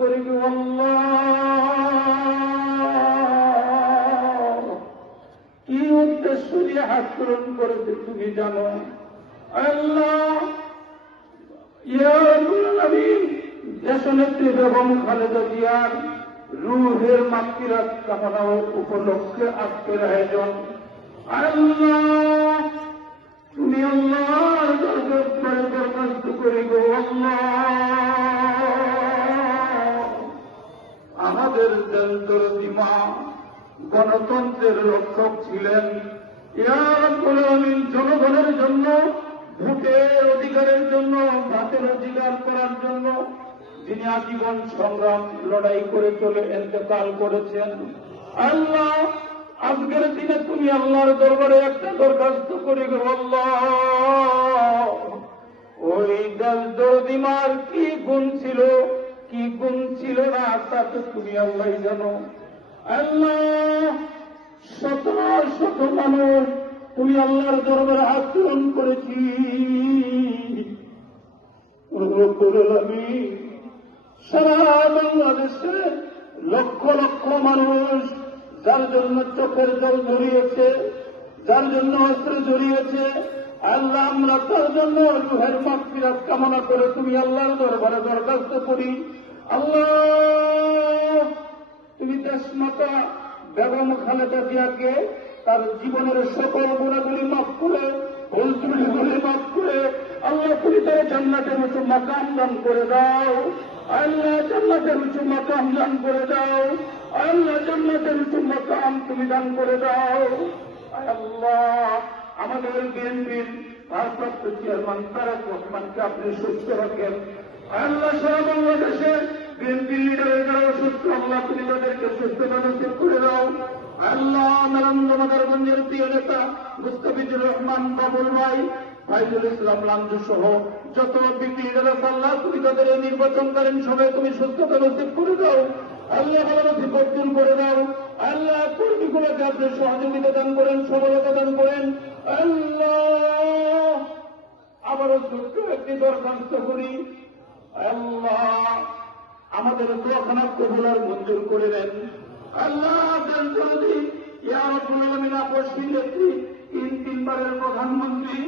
করি গো আল্লাহ, কি উদ্দেশ্য নিয়ে হাত পূরণ করেছে তুমি জানো। আল্লাহ দেশনেত্রী বেগম খালেদা জিয়ার রুহের মাগফিরাত কামনা উপলক্ষে আজকের আয়োজন। আল্লাহ তুমি আল্লাহর দরবারে দরখাস্ত করি গো আল্লাহ, আমাদের দরদি মা গণতন্ত্রের রক্ষক ছিলেন। ইয়া রাব্বুল আলামিন জনগণের জন্য, ভোটের অধিকারের জন্য, ভাতের অধিকার করার জন্য যিনি আজীবন সংগ্রাম লড়াই করে চলে ইন্তেকাল করেছেন। আল্লাহ আজকের দিনে তুমি আল্লাহর দরবারে একটা দরখাস্ত করি গো আল্লাহ, ওই দরদিমার কি গুণ ছিল, কি গুণ ছিল না তা তো তুমি আল্লাহ জানো। আল্লাহ শত শত মানুষ তুমি আল্লাহর দরবারে হাত পূরণ করেছি। সারা বাংলাদেশে লক্ষ লক্ষ মানুষ যার জন্য চোখের জল জড়িয়েছে, যার জন্য অস্ত্র জড়িয়েছে, আল্লাহ আমরা তার জন্য রুহের মাগফিরাত কামনা করে তুমি আল্লাহর দরবারে দরখাস্ত করি। আল্লাহ তুমি দেশমাতা বেগম খালেদা জিয়াকে তার জীবনের সকল গুণাগুলি মাফ করে, ভুল ত্রুটিগুলি মাফ করে আল্লাহ তুমি তার জান্নাতের উঁচু মাকাম দান করে দাও। আল্লাহ জান্নাতের উঁচু মাকাম দান করে দাও। আল্লাহ জান্নাতের উঁচু মাকাম তুমি দান করে দাও। আল্লাহ আমাদের বিএনপির ভারপ্রাপ্ত চেয়ারম্যান তারেক রহমানকে আপনি সুস্থ রাখেন। আল্লাহ সারা বাংলাদেশে বিএনপি লিডারের যারা অসুস্থ, আল্লাহ তুমি তাদেরকে সুস্থতা নসিব করে দাও। আল্লাহ নারায়ণ মাদারগঞ্জের প্রিয় নেতা মুস্তাফিজুর রহমান বাবুল ভাই, ফাইজুল ইসলাম লাঞ্জু সহ যত বিপি লিডার আছে আল্লাহ তুমি তাদের এই নির্বাচনকালীন সবাই তুমি সুস্থতা নসিব করে দাও। আল্লাহ ভালোবাসি অর্জন করে দাও। আল্লাহ কর্মীগুলোকে আপনি সহযোগিতা দান করেন, সফলতা দান করেন। আল্লাহ আবারও ছোট্ট একটি দরখাস্ত করি, আল্লাহ আমাদের দোয়াখানা কবুলার মঞ্জুর করে দেন। আল্লাহ ইয়া রাব্বুল আলামিন আপসহীন নেত্রী 3 বারের প্রধানমন্ত্রী